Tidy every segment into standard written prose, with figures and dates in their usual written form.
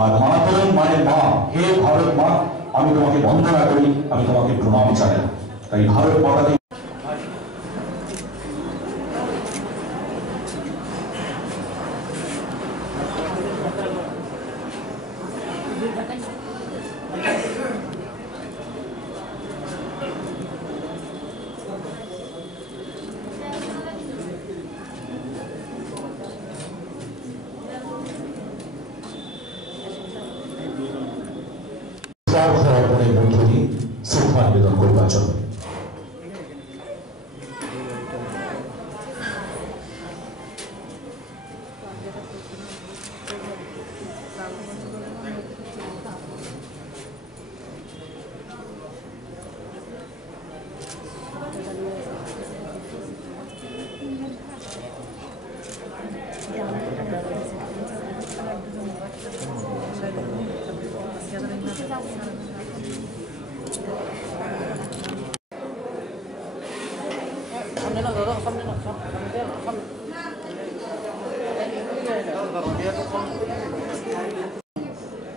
আর মাতরম মানে মা, হে ভারত মা, আমি তোমাকে বন্দনা করি, আমি তোমাকে প্রণাম জানাই। তাই ভারত মাতাকে মধ্য দিয়ে শ্রদ্ধা নিবেদন করবার জন্য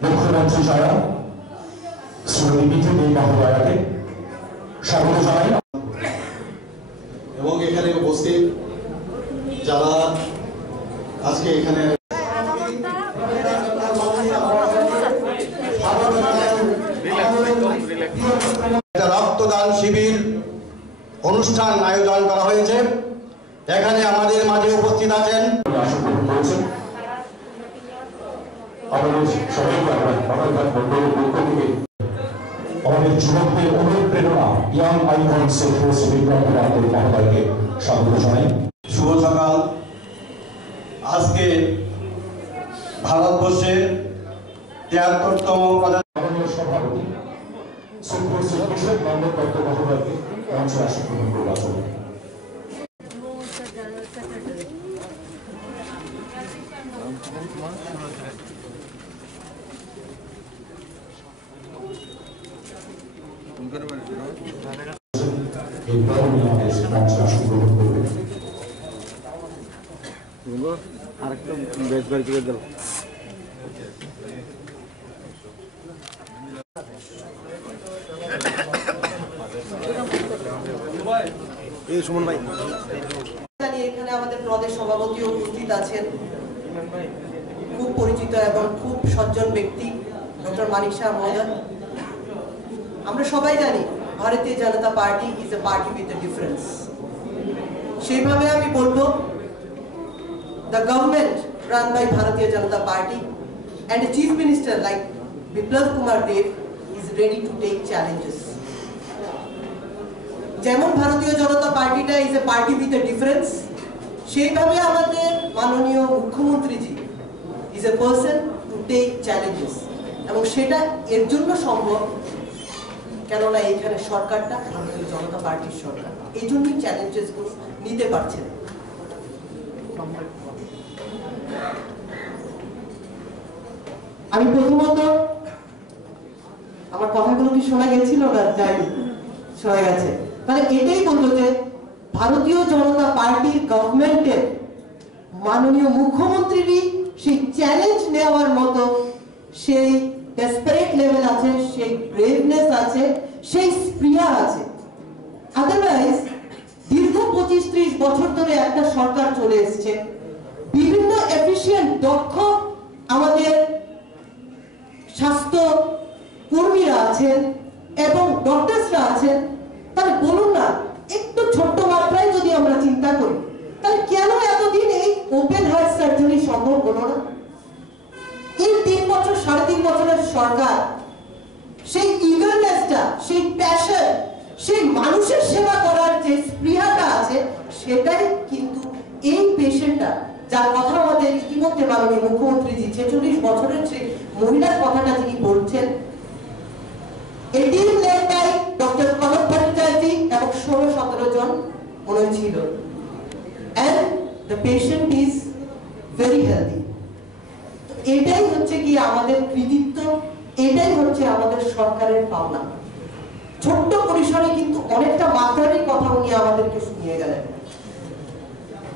মুখ্যমন্ত্রী ছাড়া শ্রীমতী মহোদয়াকে স্বাগত জানাই এবং এখানে উপস্থিত যারা আজকে এখানে রক্তদান শিবির অনুষ্ঠান আয়োজন করা হয়েছে। এখানে আমাদের মাঝে উপস্থিত আছেন আমাদের যুবকদের অনুপ্রেরণা ইয়াং আইকনস মহোদয়কে স্বাগত জানাই। শুভ সকাল। আজকে ভারতবর্ষের 73তম সভাপতি মহোদয়কে মঞ্চে আসন গ্রহণ করবার জন্য আরেকটা বেশ বার করে দাও। এই সুমন ভাই এখানে আমাদের প্রদেশ সভাপতি উপস্থিত আছেন, খুব পরিচিত এবং খুব সজ্জন ব্যক্তি ডক্টর মানিক শাহ মহোদয়। আমরা সবাই জানি Bharatiya Janata party is a party with a difference. সেইভাবে আমি বলবো the government run by Bharatiya Janata Party and a chief minister like Biplab Kumar Dev is ready to take challenges. যেমন ভারতীয় জনতা পার্টিটা is a party with a difference, সেইভাবে আমাদের মাননীয় মুখ্যমন্ত্রীজি is a person to take challenges, এবং সেটা এর জন্য সম্ভব কেননা এখানে সরকারটা ভারতীয় জনতা পার্টির সরকার, এই জন্যই চ্যালেঞ্জেসগুলো নিতে পারছে না। আমি প্রথমত আমার কথাগুলো কি শোনা গেছিল না? জানি শোনা গেছে। তাহলে এটাই বললো যে ভারতীয় জনতা পার্টির গভর্নমেন্টের মাননীয় মুখ্যমন্ত্রীরই সেই চ্যালেঞ্জ নেওয়ার মতো সেই ডেসপারেট লেভেল আছে, সেই ব্রেভনেস আছে, সেই স্পৃহা আছে। আদারওয়াইজ দীর্ঘ 25-30 বছর ধরে একটা সরকার চলে এসছে, বিভিন্ন এফিশিয়েন্ট দক্ষ আমাদের স্বাস্থ্য কর্মীরা আছেন এবং ডক্টরসরা আছেন। তাহলে বলুন না, একটু ছোট্ট মাত্রায় যদি আমরা চিন্তা করি, তাহলে কেন এতদিন এই ওপেন হার্ট সার্জারি সম্ভব হলো না? এই 3 বছর 3.5 বছরের সরকার সেই ইগারনেসটা, সেই প্যাশন, সেই মানুষের সেবা করার যে স্পৃহাটা আছে, সেটাই কিন্তু এই পেশেন্টটা, যার কথা আমাদের ইতিমধ্যে মাননীয় মুখ্যমন্ত্রীজি 46 বছরের সেই মহিলার কথাটা যিনি বলছেন, এটি led by doctor Kanak Bhattacharya এবং 16-17 জন ওনার ছিল, and the patient is very healthy। এটাই হচ্ছে কি আমাদের কৃতিত্ব, এটাই হচ্ছে আমাদের সরকারের পাওনা। ছোট্ট পরিসরে কিন্তু অনেকটা মাত্রারই কথা উনি আমাদেরকে শুনিয়ে গেলেন।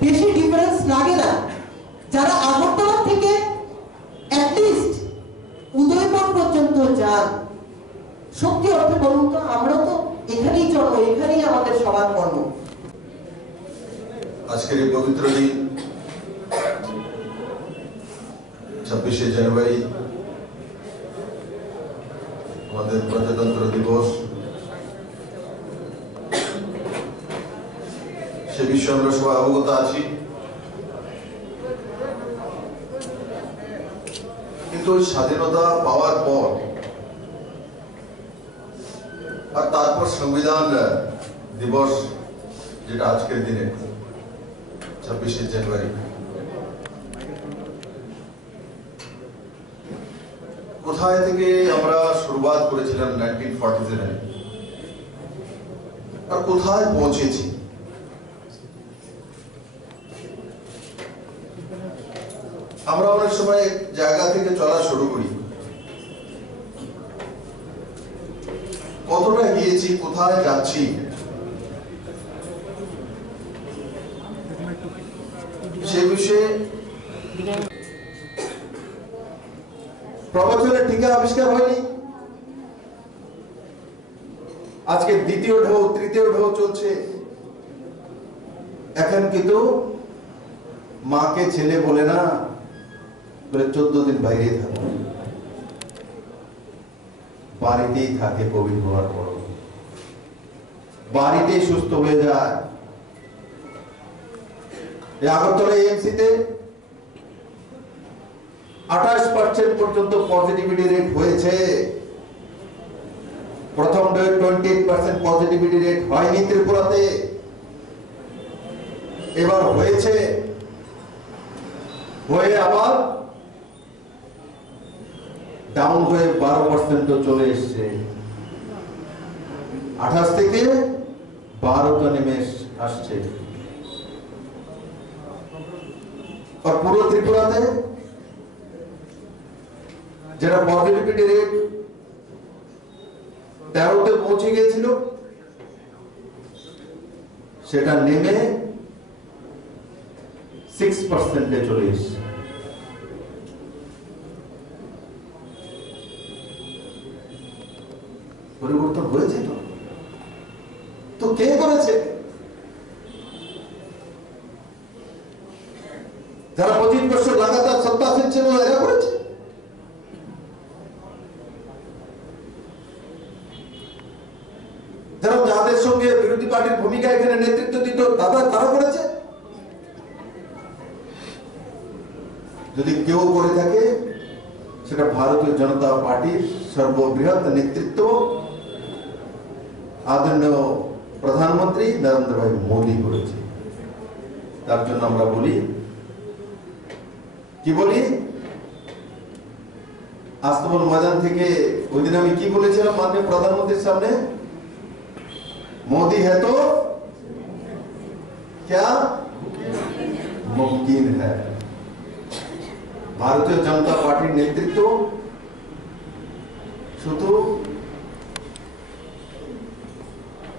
বেশি ডিফারেন্স লাগে না। যারা আগরতলা থেকে অ্যাটলিস্ট সত্যি অর্থে বলুন তো, আমরা তো এখানেই জন্ম, এখানেই আমাদের সবার কর্ম। আজকের এই পবিত্র দিন 26শে জানুয়ারি আমাদের প্রজাতন্ত্র দিবস, সে বিষয়ে আমরা সবাই অবগত আছি। কিন্তু ওই স্বাধীনতা পাওয়ার পর আর তারপর সংবিধান দিবস, যেটা আজকের দিনে 26শে জানুয়ারি, কোথায় থেকে আমরা শুরুয়াত করেছিলাম 1947 আর কোথায় পৌঁছেছি। আমরা অনেক সময় জায়গা থেকে চলা শুরু করি, কতটা গিয়েছি, কোথায় যাচ্ছি, সে বিষয়ে প্রবচনের টিকা আবিষ্কার হয়নি। আজকে দ্বিতীয় ঢেউ, তৃতীয় ঢেউ চলছে। এখন কিন্তু মাকে ছেলে বলে না, বলে 14 দিন বাইরে থাকে, বাড়িতেই থাকে কোভিড হওয়ার পর, বাড়িতেই সুস্থ হয়ে যায়। আগরতলা এএমসিতে 28% পর্যন্ত পজিটিভিটি রেট হয়েছে। প্রথম ডে 28% পজিটিভিটি রেট হয়নি ত্রিপুরাতে, এবার হয়েছে, হয়ে আবার ডাউন হয়ে 12% চলে এসছে। 28 থেকে 12তে নেমে আসছে। আর পুরো ত্রিপুরাতে যেটা পজিটিভিটি রেট 13তে পৌঁছে গিয়েছিল, সেটা নেমে 6% চলে এসছে। পরিবর্তন হয়েছে তো কে করেছে? যারা 25 বছর লাগাতার সত্তাসীন ছিল, এরা করেছে। যারা যাদের সঙ্গে বিরোধী পার্টির ভূমিকা এখানে নেতৃত্ব দিত, তারা করেছে। যদি কেউ করে থাকে, সেটা ভারতীয় জনতা পার্টির সর্ববৃহৎ নেতৃত্ব, আদরণীয় প্রধানমন্ত্রী নরেন্দ্র ভাই মোদী করেছে। তার জন্য আমরা বলি, কি বলি, আস্তবল ময়দান থেকে ওই দিন আমি কি বলেছিলাম মাননীয় প্রধানমন্ত্রীর সামনে, मोदी है तो क्या मुमकिन है। भारतीय जनता पार्टीर नेतृत्व শুধু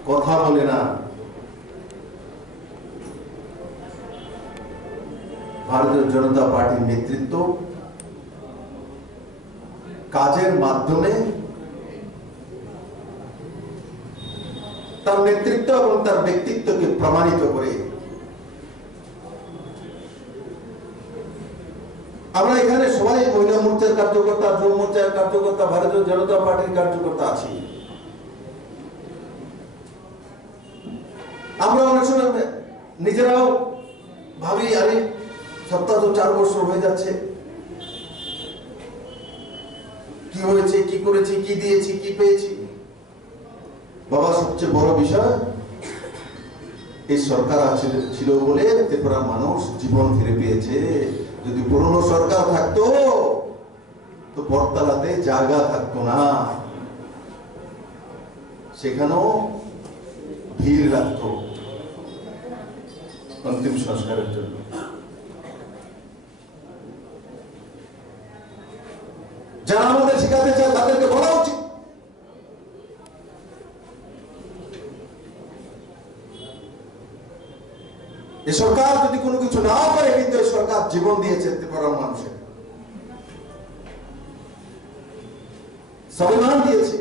কথা বলে না, ভারতীয় জনতা পার্টির নেতৃত্ব কাজের মাধ্যমে তার নেতৃত্ব এবং তার ব্যক্তিত্বকে প্রমাণিত করে। আমরা এখানে সবাই মহিলা মোর্চার কার্যকর্তা, যুব মোর্চার কার্যকর্তা, ভারতীয় জনতা পার্টির কার্যকর্তা আছি। আমরা অনেক সময় নিজেরাও ভাবি, আরে সপ্তাহ তো 4 বছর হয়ে যাচ্ছে, কি হয়েছে, কি করেছি, কি দিয়েছি, কি পেয়েছি। বাবা, সবচেয়ে বড় বিষয়, এই সরকার ছিল বলে ত্রিপুরা মানুষ জীবন ফিরে পেয়েছে। যদি পুরনো সরকার থাকতো তো বটতলাতে জায়গা থাকতো না, সেখানেও ভিড় লাগতো অন্তিম সংস্কারের জন্য। যারা আমাদের শেখাতে চায় তাদেরকে বলা উচিত। এই সরকার যদি কোনো কিছু না করে, কিন্তু এই সরকার জীবন দিয়েছে ত্রিপুরার মানুষের, স্বাভিমান দিয়েছে।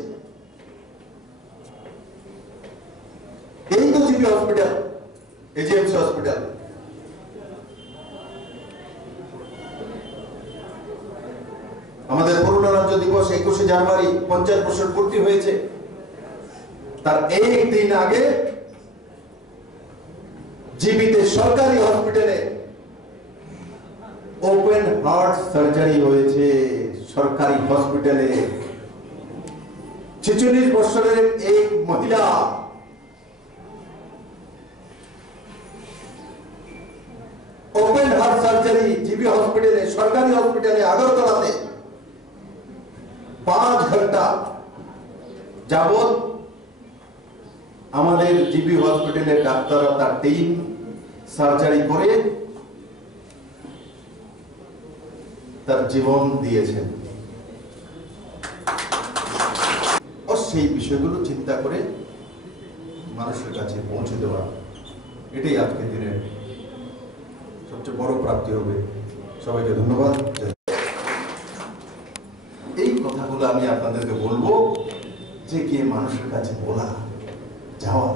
Hospital, AGMC hospital. আমাদের পূর্ণরাজ্য দিবস 21শে জানুয়ারি 50 বছর পূর্তি হয়েছে। তার একদিন আগে জীবিত সরকারি হসপিটালে ওপেন হার্ট সার্জারি হয়েছে। সরকারি হসপিটালে 46 বছরের এক মহিলা ওপেন হার্ট সার্জারি জিবি হসপিটালে, সরকারি হসপিটালে আগরতলাতে 5 ঘন্টা যাবত আমাদের জিবি হসপিটালের ডাক্তাররা তার টিম সার্জারি করে তার জীবন দিয়েছেন। ও সেই বিষয়গুলো চিন্তা করে মানুষের কাছে পৌঁছে দেওয়া, এটাই আজকের দিনের সবচেয়ে বড় প্রাপ্তি হবে। সবাইকে ধন্যবাদ। এই কথাগুলো আমি আপনাদেরকে বলবো যে গিয়ে মানুষের কাছে বলা, যাওয়া,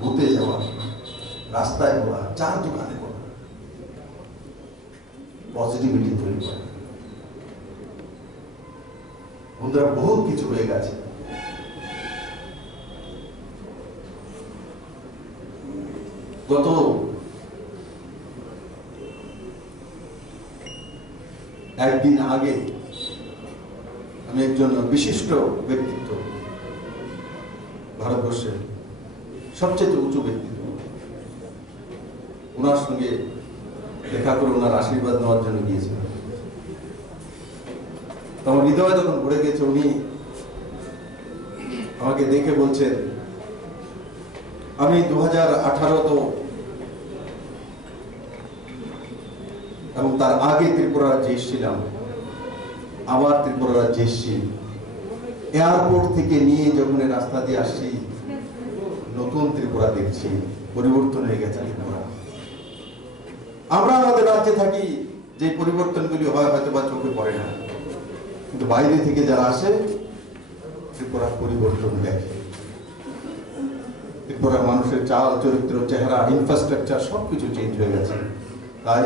বুথে যাওয়া, রাস্তায় বলা, চার দোকানে বলা, পজিটিভিটি তৈরি করা। বন্ধুরা, বহুত কিছু হয়ে গেছে। গত একদিন আগে আমি একজন বিশিষ্ট ব্যক্তিত্ব, ভারতবর্ষের সবচেয়ে উঁচু ব্যক্তিত্ব, ওনার সঙ্গে দেখা করে ওনার আশীর্বাদ নেওয়ার জন্য গিয়েছিলাম। আমার হৃদয় যখন ভরে গেছে, উনি আমাকে দেখে বলছেন, আমি 2018 এবং তার আগে ত্রিপুরা রাজ্যে এসেছিলাম, আবার ত্রিপুরা রাজ্যে এসেছি। এয়ারপোর্ট থেকে নিয়ে যখন রাস্তা দিয়ে আসছি, নতুন ত্রিপুরা দেখছি, পরিবর্তন হয়ে গেছে ত্রিপুরা। আমরা আমাদের রাজ্যে থাকি, যে পরিবর্তনগুলি হয় হয়তো বা চোখে পড়ে না, কিন্তু বাইরে থেকে যারা আসে ত্রিপুরা পরিবর্তন দেখে। ত্রিপুরার মানুষের চাল চরিত্র, চেহারা, ইনফ্রাস্ট্রাকচার সবকিছু চেঞ্জ হয়ে গেছে। তাই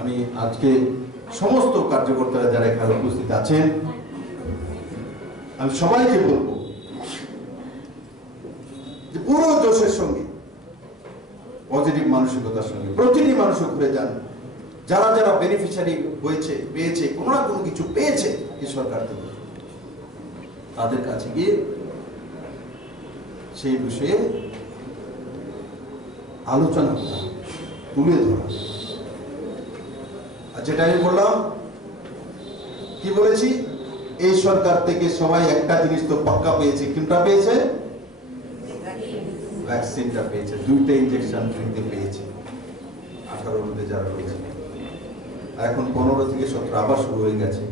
আমি আজকে সমস্ত কার্যকর্তারা যারা এখানে উপস্থিত আছেন, আমি সবাইকে বলবো যে পুরো জোশের সঙ্গে, পজিটিভ মানসিকতার সঙ্গে প্রতিটি মানুষ ঘুরে যান। যারা যারা বেনিফিশিয়ারি হয়েছে, পেয়েছে, কোনো না কোনো কিছু পেয়েছে এই সরকার থেকে, তাদের কাছে গিয়ে সেই বিষয়ে আলোচনা করা, তুলে ধরা। আর যেটা আমি বললাম, কি বলেছি, এই সরকার থেকে সবাই একটা জিনিস তো পাক্কা পেয়েছে। কোনটা পেয়েছে? ভ্যাকসিনটা পেয়েছে। 2টা ইনজেকশন ফ্রিতে পেয়েছে 18 মধ্যে যারা রয়েছে। আর এখন 15 থেকে 17 আবার শুরু হয়ে গেছে।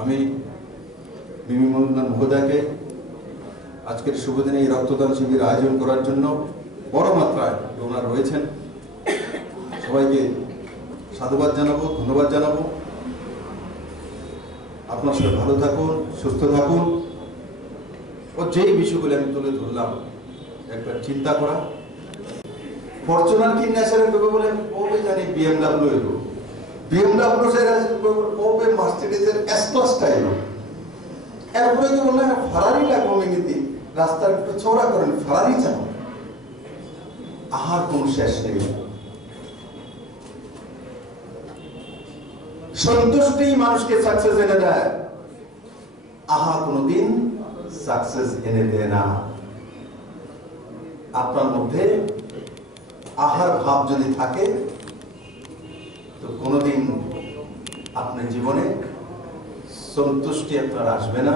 আমি বিমি মজুমদার মহোদয়কে আজকের শুভ দিনে এই রক্তদান শিবির আয়োজন করার জন্য বড় মাত্রায় ডোনার রয়েছেন, সবাইকে সাধুবাদ জানাবো, ধন্যবাদ জানাবো। আপনার সবাই ভালো থাকুন, সুস্থ থাকুন। ও যেই বিষয়গুলো আমি তুলে ধরলাম, একবার চিন্তা করা। ফরচুনার কি ন্যাচারাল করবে বলে ওবে জানি BMW এলো, BMW সে ওবে মার্সিডিজের S ক্লাসটা এলো। এরপরে কি বললাম, ফারারিটা কমে গেছে, রাস্তার একটু চওড়া করেন, ফারারি চাও। আহার কোনো শেষ নেই। সন্তুষ্টি মানুষকে সাকসেস এনে দেয়, আহা কোনদিন সাকসেস এনে দেয় না। আপনার মধ্যে আহার ভাব যদি থাকে, তো কোনদিন আপনার জীবনে সন্তুষ্টি আপনার আসবে না,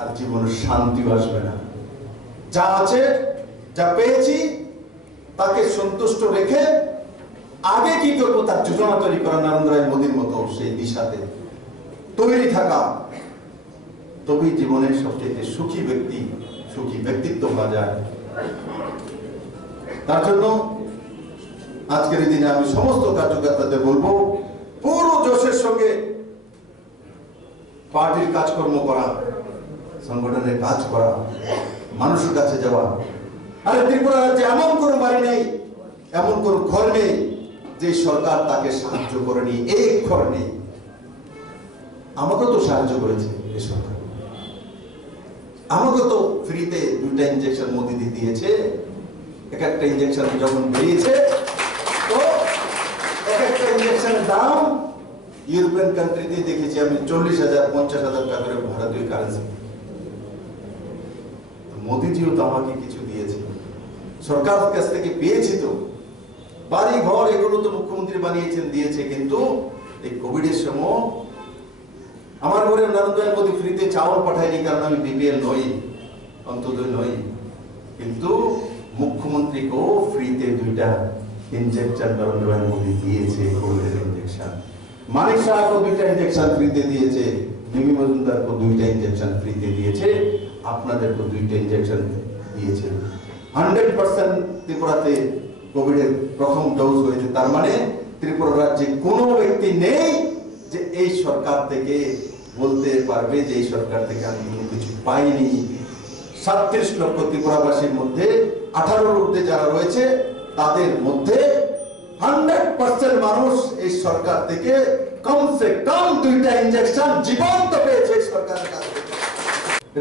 আর জীবনে শান্তিও আসবে না। যা আছে, যা পেয়েছি, তাকে সন্তুষ্ট রেখে আগে কি করবো তার যোজনা তৈরি করা, নরেন্দ্র মোদীর মতো সেই দিশাতে তৈরি থাকা, তবেই জীবনের সবচেয়ে সুখী ব্যক্তি, সুখী ব্যক্তিত্ব হওয়া যায়। তার জন্য আজকের দিনে আমি সমস্ত কার্যকর্তাদের বলবো, পুরো জোশের সঙ্গে পার্টির কাজকর্ম করা, সংগঠনের কাজ করা, মানুষের কাছে যাওয়া। আরে ত্রিপুরা রাজ্যে এমন কোনো বাড়ি নেই, এমন কোনো ঘর নেই যে সরকার তাকে সাহায্য করেনি, এক ঘর নেই। আমাকে তো সাহায্য করেছে এই সরকার, আমাকে তো ফ্রিতে 2টা ইনজেকশন মোদি দিয়েছে। এক একটা ইনজেকশন যখন বেরিয়েছে তো এক একটা ইনজেকশনের দাম ইউরোপিয়ান কান্ট্রিতে দেখেছি আমি 40,000 50,000 টাকা করে ভারতীয় কারেন্সি। মোদিজিও তো আমাকে কিছু দিয়েছে, সরকার কাছ থেকে পেয়েছি তো। বাড়ি ঘর এগুলো তো মুখ্যমন্ত্রী বানিয়েছেন, দিয়েছে, কিন্তু এই কোভিডের সময় আমার ঘরে নরেন্দ্র মোদী ফ্রিতে চাউল পাঠায়নি, কারণ আমি বিপিএল নই, অন্তোদয় নই। কিন্তু মুখ্যমন্ত্রীকেও ফ্রিতে 2টা ইনজেকশন নরেন্দ্র মোদী দিয়েছে, কোভিডের ইনজেকশন। মানিক শাহকে 2টা ইনজেকশন ফ্রিতে দিয়েছে, বিবি মজুমদারকে 2টা ইনজেকশন ফ্রিতে দিয়েছে, আপনাদেরকে 2টা ইনজেকশন দিয়েছে। 100% ত্রিপুরাতে কোভিডের প্রথম ডোজ হয়েছে। তার মানে ত্রিপুরা রাজ্যে কোনো ব্যক্তি নেই যে এই সরকার থেকে বলতে পারবে যে এই সরকার থেকে আমি কোনো কিছু পাইনি। 37 লক্ষ ত্রিপুরাবাসীর মধ্যে 18 ঊর্ধ্বে যারা রয়েছে তাদের মধ্যে 100% মানুষ এই সরকার থেকে কমসে কম 2টা ইনজেকশন জীবন্ত পেয়েছে এই সরকারের কাছ থেকে।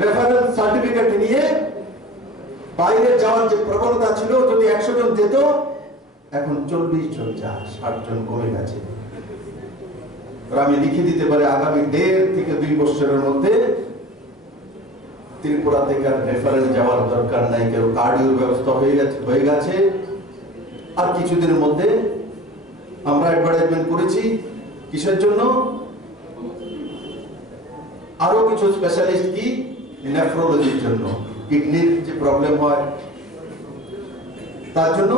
রেফারেন্স সার্টিফিকেট নিয়ে বাইরে যাওয়ার যে প্রবণতা ছিল, যদি 100 জন যেত, এখন 40 জন যায়, 60 জন কমে গেছে। আমি লিখে দিতে পারি আগামী 1.5 থেকে 2 বছরের মধ্যে ত্রিপুরা থেকে আর রেফারেন্স যাওয়ার দরকার নাই, কেউ কার্ডিওর ব্যবস্থা হয়ে গেছে। আর কিছুদিনের মধ্যে আমরা অ্যাডভার্টাইজমেন্ট করেছি কিসের জন্য, আরো কিছু স্পেশালিস্ট কি নেফ্রোলজির জন্য, কিডনির যে প্রবলেম হয় তার জন্য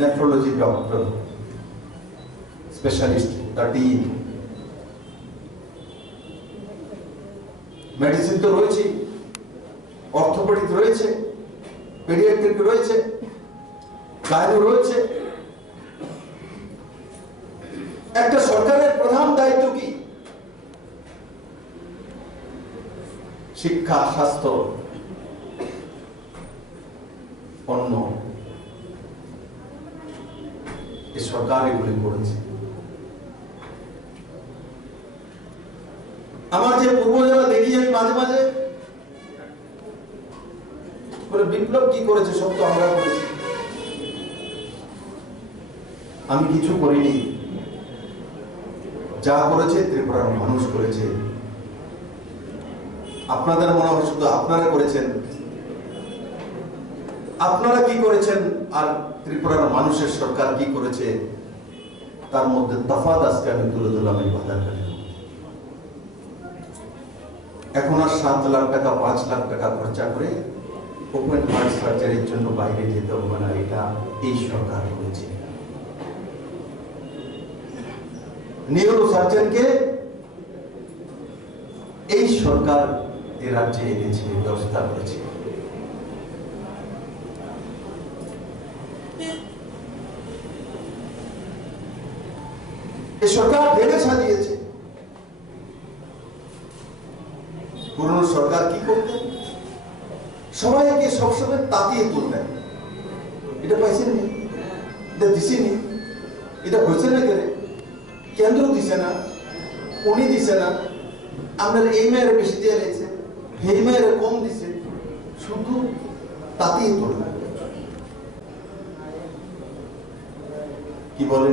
নেফ্রোলজি ডক্টর স্পেশালিস্ট, তার টিম। মেডিসিন তো রয়েছে, অর্থোপেডিক রয়েছে, পেডিয়াট্রিক রয়েছে, গাইনো রয়েছে। একটা সরকারের প্রধান দায়িত্ব কি? শিক্ষা, স্বাস্থ্য, অন্ন, এই সরকার এগুলি করেছে। আমার যে পূর্বজরা দেখি আমি মাঝে মাঝে বলে বিপ্লব কি করেছে, সব তো আমরা করেছি, আমি কিছু করিনি। যা করেছে ত্রিপুরার মানুষ করেছে। আপনাদের মনে হয় শুধু আপনারা করেছেন, আপনারা কি করেছেন আর ত্রিপুরার মানুষের সরকার কি করেছে তার মধ্যে তফাৎ আজকে আমি তুলে ধরলাম এই বাধাঘাটে। এখন আর 7 লাখ টাকা 5 লাখ টাকা খরচা করে ওপেন হার্ট সার্জারির জন্য বাইরে যেতে হবে না, এটা এই সরকার করেছে। নিউরো সার্জনকে এই সরকার এই রাজ্যে এনেছে, ব্যবস্থা করেছে। এই সরকার ঢেলে সাজিয়েছে। পুরনো সরকার কি করতেন? সবাইকে সবসময় তাকিয়ে তুলতেন, এটা পাইছেন নি, এটা দিছেনি, এটা হয়েছে না, কেন কেন্দ্র দিছে না, উনি দিছে না, আপনার এই মেয়ের বেশি দিয়ে রেখেছে, এই মেয়ের কম দিছে, শুধু তাকিয়ে তুলতেন। কি বলে?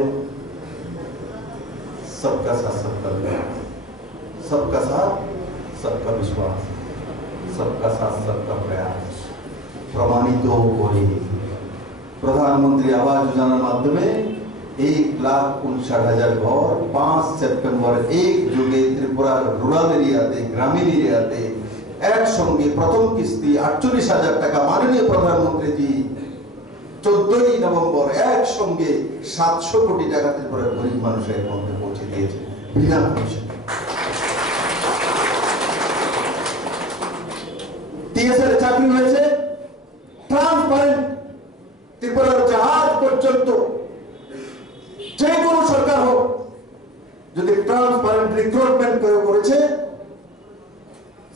सबका साथ सबका विश्वास, सबका साथ सबका विश्वास, सबका साथ सबका प्रयास प्रमाणित করে প্রধানমন্ত্রী আবাস যোজনার মাধ্যমে 1,59,000 ঘর 5 সেপ্টেম্বর একযোগে ত্রিপুরার রুরাল এরিয়াতে, গ্রামীণ এরিয়াতে একসঙ্গে প্রথম কিস্তি 48,000 টাকা মাননীয় প্রধানমন্ত্রীজি 14ই নভেম্বর একসঙ্গে 700 কোটি টাকা ত্রিপুরার গরিব মানুষের মধ্যে পৌঁছে দিয়েছে বিনা পয়সা। টিএসএর চাকরি হয়েছে ট্রান্সপারেন্ট। ত্রিপুরার জাহাজ পর্যন্ত যে কোনো সরকার হোক যদি ট্রান্সপারেন্ট রিক্রুটমেন্ট করেছে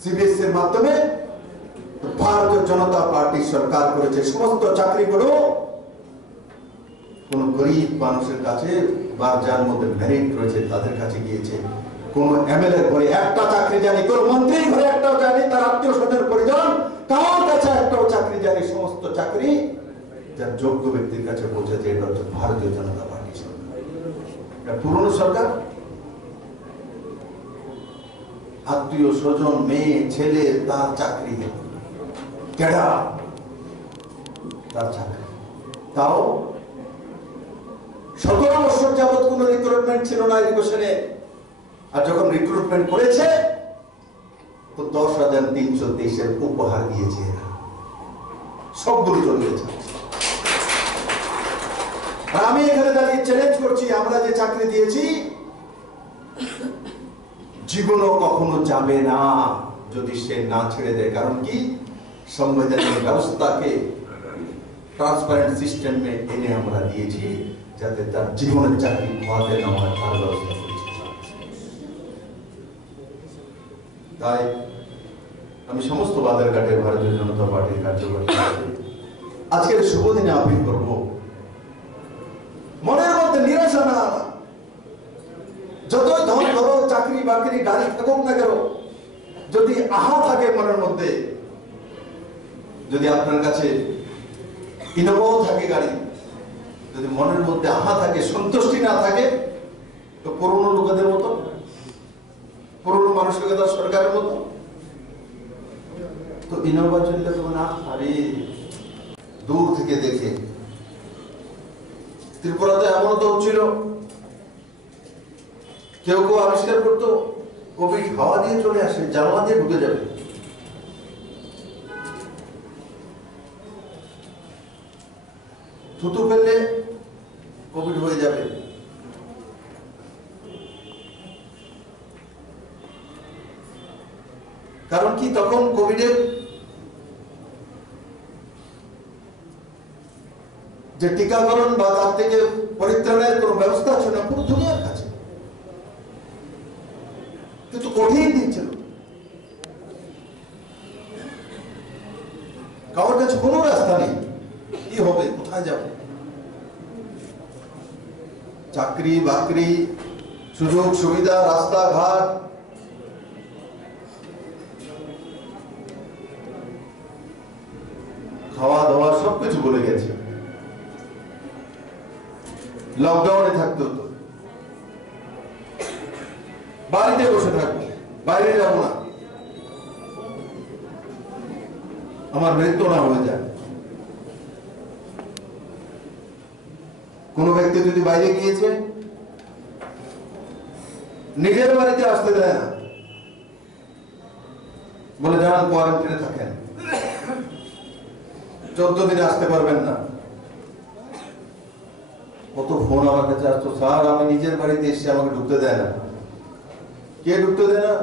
সিবিএসসির মাধ্যমে, ভারতীয় জনতা পার্টি সরকার করেছে সমস্ত চাকরিগুলো কোন গরিব মানুষের কাছে বা যার মধ্যে মেরিট রয়েছে তাদের কাছে গিয়েছে। কোন এমএলএ ঘরে একটা চাকরি জানি, কোন মন্ত্রী ঘরে একটাও জানি, তার আত্মীয় স্বজন পরিজন কারোর কাছে একটাও চাকরি জানি। সমস্ত চাকরি যার যোগ্য ব্যক্তির কাছে পৌঁছেছে। এটা হচ্ছে ভারতীয় জনতা পার্টি সরকার। এটা পুরনো সরকার। আত্মীয় স্বজন, মেয়ে ছেলে, তার চাকরি, কেডা তার চাকরি, তাও 17 বছর যাবৎ কোন রিক্রুটমেন্ট ছিল না এডুকেশনে। আর যখন রিক্রুটমেন্ট করেছে তো 10,323 উপহার দিয়েছে। সবগুলো চলে গেছে। আর আমি এখানে দাঁড়িয়ে চ্যালেঞ্জ করছি, আমরা যে চাকরি দিয়েছি জীবনও কখনো যাবে না যদি সে না ছেড়ে দেয়। কারণ কি, সংবিধানের ব্যবস্থাকে ট্রান্সপারেন্ট সিস্টেমে এনে আমরা দিয়েছি যাতে তার জীবনের চাকরি খোয়াতে না হয়, তার ব্যবস্থা করেছি। তাই আমি সমস্ত বাজারঘাটের ভারতীয় জনতা পার্টির কার্যকর্তা আজকের শুভ দিনে আপিল করব, মনের মধ্যে নিরাশা না আনা। যতই ধন ধরো, চাকরি বাকরি গাড়ি থাকুক না কেন, যদি আহা থাকে মনের মধ্যে, যদি আপনার কাছে ইনোভাও থাকে গাড়ি, যদি মনের মধ্যে আহা থাকে, সন্তুষ্টি না থাকে, তো পুরনো লোকেদের মতো, পুরনো মানসিকতা সরকারের মতো, তো ইনোভা চললে তো না, আরে দূর থেকে দেখে। ত্রিপুরাতে এমন তো হচ্ছিল, কেউ কেউ আবিষ্কার করতো কোভিড হাওয়া দিয়ে চলে আসে, জানলা দিয়ে ঢুকে যাবে। থুতু ফেললে কোভিড হয়ে যাবে। কারণ কি, তখন কোভিডের যে টিকাকরণ বা তার থেকে পরিত্রাণের কোন ব্যবস্থা ছিল না পুরো দুনিয়ার কাছে, কিন্তু কঠিন দিন ছিল। কারোর কাছে কোনো রাস্তা নেই, কি হবে, কোথায় যাবে। চাকরি বাকরি, সুযোগ সুবিধা, রাস্তাঘাট, খাওয়া দাওয়া সবকিছু বলে গেছে। লকডাউনে থাকতে হতো, বাড়িতে বসে থাকবো, বাইরে যাবো না, আমার মৃত্যু না হয়ে যায়। কোন ব্যক্তি যদি বাইরে গিয়েছে, নিজের বাড়িতে আসতে দেয় না, বলে যান কোয়ারেন্টাইনে থাকেন, 14 দিনে আসতে পারবেন না। কত ফোন আমার কাছে আসতো, স্যার আমি নিজের বাড়িতে এসে আমাকে ঢুকতে দেয় না। কে ঢুকতে দেয় না?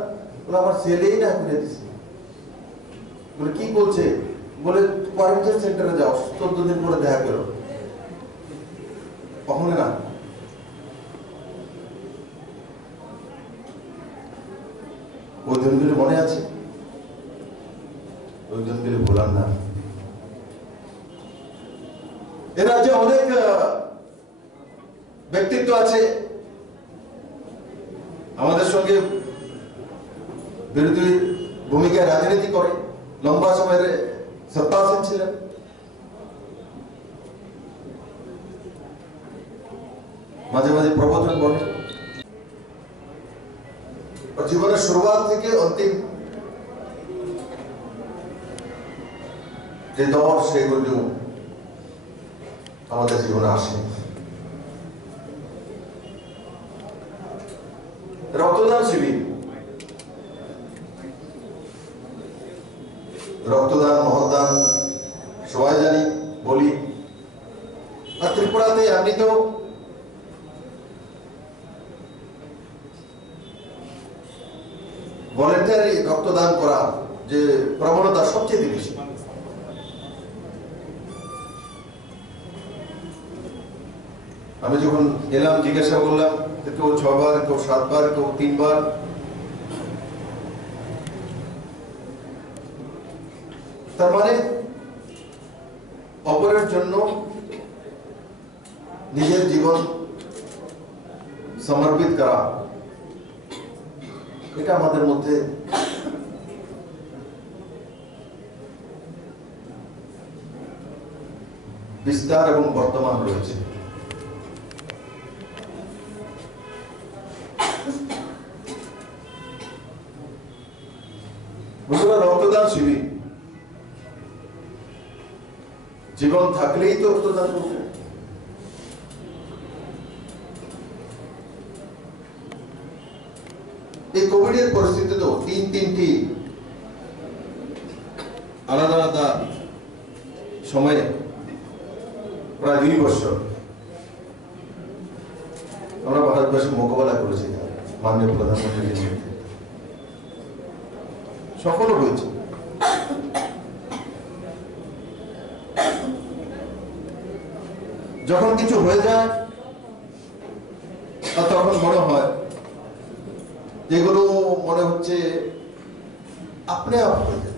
বলে আমার ছেলেই না করে দিচ্ছে। বলে কি বলছে? বলে কোয়ারেন্টাইন সেন্টারে যাও, 14 দিন পরে দেখা করো। কখনো না। ওই দিনগুলি মনে আছে, ওই দিনগুলি ভোলার না। এ রাজ্যে অনেক ব্যক্তিত্ব আছে, আমাদের সঙ্গে বিরোধী ভূমিকায় রাজনীতি করে, লম্বা সময়ের সত্তাসীন ছিলেন। মাঝে মাঝে প্রবচন বলে। জীবনের শুরুয়াত থেকে অন্তিম যে দর, সেগুলো আমাদের জীবনে আসে। রক্তদান শিবির, রক্তদান মহদান সবাই জানি, বলি। আর ত্রিপুরাতে আপনি তো ভলেন্টারি রক্তদান করা যে প্রবণতা সবচেয়ে বেশি। আমি যখন এলাম জিজ্ঞাসা করলাম, কেউ 6 বার, কেউ 7 বার, কেউ 3 বার। তার মানে রাষ্ট্রের জন্য নিজের জীবন সমর্পিত করা, এটা আমাদের মধ্যে বিস্তার এবং বর্তমান রয়েছে। রক্তদান শিবির, জীবন থাকলেই তো রক্তদান করব। এই কোভিডের পরিস্থিতিতেও তিনটি আলাদা আলাদা সময়ে প্রায় 2 বছর আমরা ভারতবর্ষে মোকাবেলা করেছি মাননীয় প্রধানমন্ত্রীর নেতৃত্বে, সফল হয়েছে। যখন কিছু হয়ে যায় তখন মনে হয় যেগুলো মনে হচ্ছে আপনি আপ হয়ে যায়।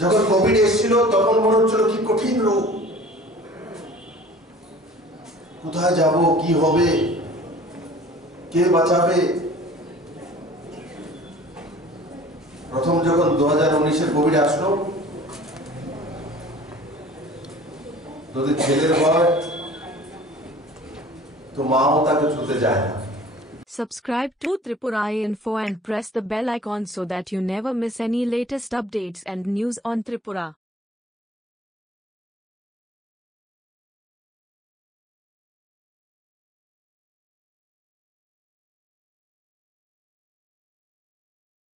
যখন কোভিড এসেছিল তখন মনে হচ্ছিল কি কঠিন রোগ, কোথায় যাব, কি হবে, কে বাঁচাবে। প্রথম যখন 2019-এর কোভিড আসলো, যদি ছেলের হয় তো মাও তাকে ছুতে যায় না। Subscribe to Tripura Info and press the bell icon so that you never miss any latest updates and news on Tripura.